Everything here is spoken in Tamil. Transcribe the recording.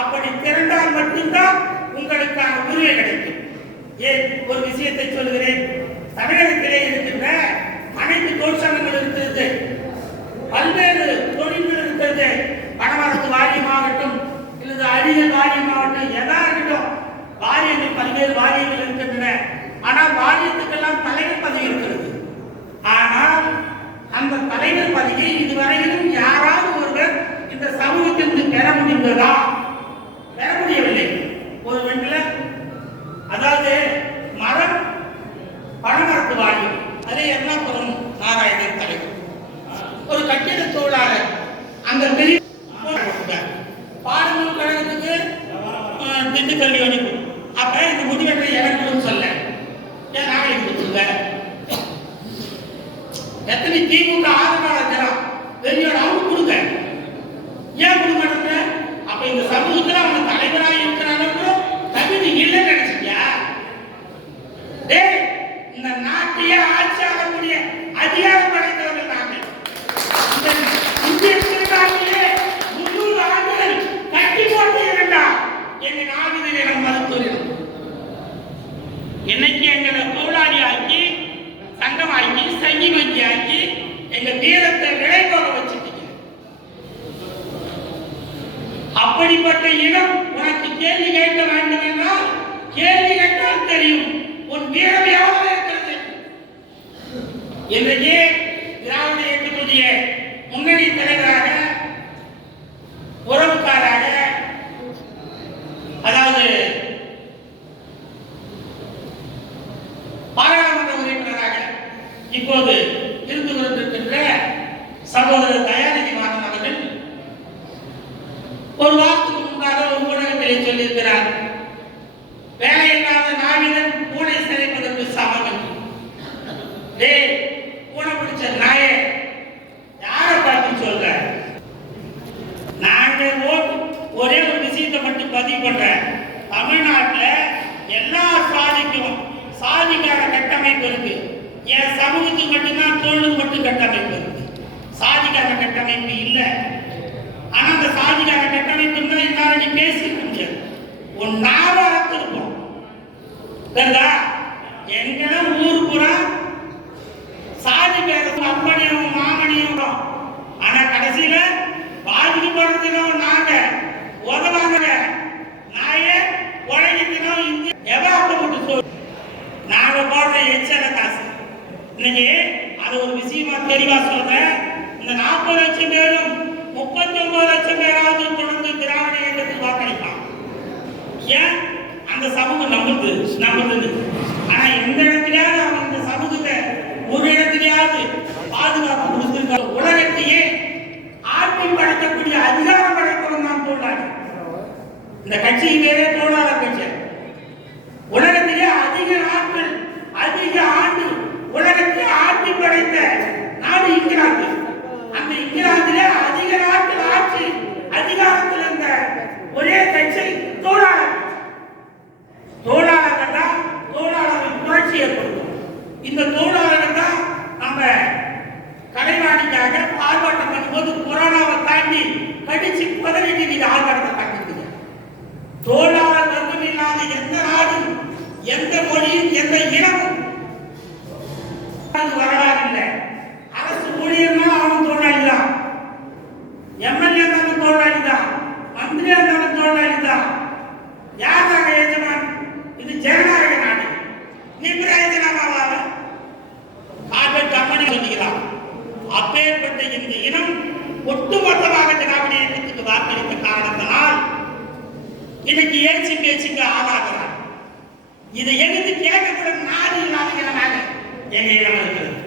அப்படி திரண்டால் மட்டும்தான் உங்களுக்கான உரிமை கிடைக்கும். ஏன் ஒரு விஷயத்தை சொல்கிறேன். தமிழகத்திலே இருக்கின்ற அனைத்து தொழிற்சங்கங்கள் இருக்கிறது, பல்வேறு தொழில்கள் இருக்கிறது. பணமரத்து வாரியமாகட்டும் இல்லது அடிகள் வாரியமாகட்டும், எதாகட்டும் வாரியங்கள், பல்வேறு வாரியங்கள் இருக்கின்றன. ஆனால் வாரியத்துக்கெல்லாம் தலைவர் பதவி இருக்கிறது. ஆனால் அந்த தலைவர் பதவியை இதுவரையிலும் யாராவது ஒருவர் இந்த சமூகத்திற்கு பெற முடிந்ததா? பெற முடியவில்லை. ஒரு வீட்டில் அதாவது மரம் பணமரத்து வாரியம், அதே எர்ணாகுளம் நாராயணன் தலைவர், ஒரு கட்டிட தொழிலாளர் அந்த பெரிய பாடநூல் கழகத்துக்கு திண்டுக்கல்வி அனுப்பு. அப்ப இந்த முடிவெற்ற எனக்கு சொல்ல ஏன் நாளைக்கு கொடுத்துருங்க. எத்தனை திமுக ஆதரவாளர் பெரியோட அவங்க கொடுங்க, ஏன் கொடுக்க மாட்டேங்க? அப்ப இந்த சமூகத்தில் அவங்க தலைவராக இருக்கிற அளவுக்கு தகுதி இல்லைன்னு நினைச்சிட்டியா? இந்த நாட்டையே ஆட்சி ஆளக்கூடிய அதிகாரம் படைத்தவர்கள் நாங்கள். இந்த இந்திய திருநாட்டிலே 300 ஆண்டுகள் கட்டி போட்டு இருந்தால் எங்க நாவினை எனக்கு மருத்துவம் என்னைக்கு எங்களை தொழிலாளி ஆக்கி, சங்கமாக்கி, சங்கி வங்கி ஆக்கி எங்க வீரத்தை விலை போக வச்சுட்டீங்க. அப்படிப்பட்ட இடம் உனக்கு கேள்வி கேட்க வேண்டும் என்றால் கேள்வி கேட்டால் தெரியும் உன் வீரம் எவ்வளவு இருக்கிறது. இன்றைக்கு திராவிட இயக்கத்துடைய முன்னணி தலைவராக, உறவுக்காராக, அதாவது பாராளுமன்ற உறுப்பினராக இப்போது இருந்து கொண்டிருக்கின்ற சகோதரர் தயாநிதி மாறன் அவர்கள் ஒரு வாரத்துக்கு முன்பாக ஒரு ஊடகத்திலே சொல்லியிருக்கிறார், வேலையில்லாத நாவிதன் பூனை சிறைப்பதற்கு சமம். பூனை பிடிச்ச நாய யாரை பார்த்து சொல்ற? நாங்க ஒரே ஒரு விஷயத்தை மட்டும் பதிவு பண்ற, தமிழ்நாட்டில் எல்லா சாதிக்கும் சாதிக்கான கட்டமைப்பு இருக்கு. என் சமூகத்துக்கு மட்டும்தான் தொழிலுக்கு மட்டும் கட்டமைப்பு இருக்கு, சாதிக்கான கட்டமைப்பு இல்லை. ஆனா அந்த சாதிக்கான கட்டமைப்பு இருந்தால் என்னால நீ பேசிக்க முடியாது. உன் நாவரத்து இருக்கும். எங்கெல்லாம் ஊர் புறா சாதி பேரும் அப்பனையும் மாமனியும், ஆனா கடைசியில பாதிக்கப்படுறதும் நாங்க உதவாங்க நாய உழைக்கிறதும் இந்திய எவாப்பட்டு சொல் நாங்க போடுற எச்சல காசு. இன்னைக்கு அது ஒரு விஷயமா தெளிவா சொல்றேன். இந்த 40 லட்சம் பேரும் 39 லட்சம் பேராவது தொடர்ந்து திராவிட இயக்கத்துக்கு வாக்களிப்பான். ஏன்? அந்த சமூகம் நம்புது. ஆனா எந்த இடத்திலாவது அவன் இந்த சமூகத்தை ஒரு இடத்திலேயாவது பாதுகாப்பு கொடுத்திருக்காங்க. உலகத்தையே ஆட்சி படைக்கக்கூடிய அதிகாரம் படைப்பவன் தான் தொழிலாளி. இந்த கட்சி வேறே தொழிலாளர் கட்சி. உலகத்திலே அதிக நாட்கள், அதிக ஆண்டு உலகத்தை ஆட்சி படைத்த நாடு இங்கிலாந்து. அந்த இங்கிலாந்திலே அதிக நாட்கள் ஆட்சி அதிகாரத்தில் இருந்த ஒரே கட்சி தொழிலாளர். தொழிலாளர்கள் தான் தொழிலாளர்கள் புரட்சி ஏற்படுத்தும். இந்த தொழிலாளர்கள் தான் நம்ம கலைவாணிக்காக ஆர்ப்பாட்டம் பண்ணும்போது கொரோனாவை தாண்டி கடிச்சு பதவிக்கு நீங்க ஆர்ப்பாட்டத்தை காட்டுறீங்க. தொழிலாளர் வர்க்கம் இல்லாத எந்த நாடும், எந்த மொழியும், எந்த இனமும் வரலாறு இல்லை. அரசு ஊழியர்னா அவன் தொழிலாளி தான், எம்எல்ஏ இருந்தாலும் தொழிலாளி தான், மந்திரியா இருந்தாலும் தொழிலாளி தான். யாராக எஜமான்? இது ஜனநாயக நாடு. நீ பிரயோஜனமாவாக கார்பரேட் கம்பெனி சொல்லுகிறான். அப்பேற்பட்ட இந்த இனம் ஒட்டுமொத்தமாக திராவிட இயக்கத்துக்கு வாக்களித்த காரணத்தினால் இன்னைக்கு ஏச்சு பேச்சுக்கு ஆளாகிறார். இதை எழுதி கேட்கக்கூட நாடு இல்லாத இனமாக எங்க இனம் இருக்கிறது.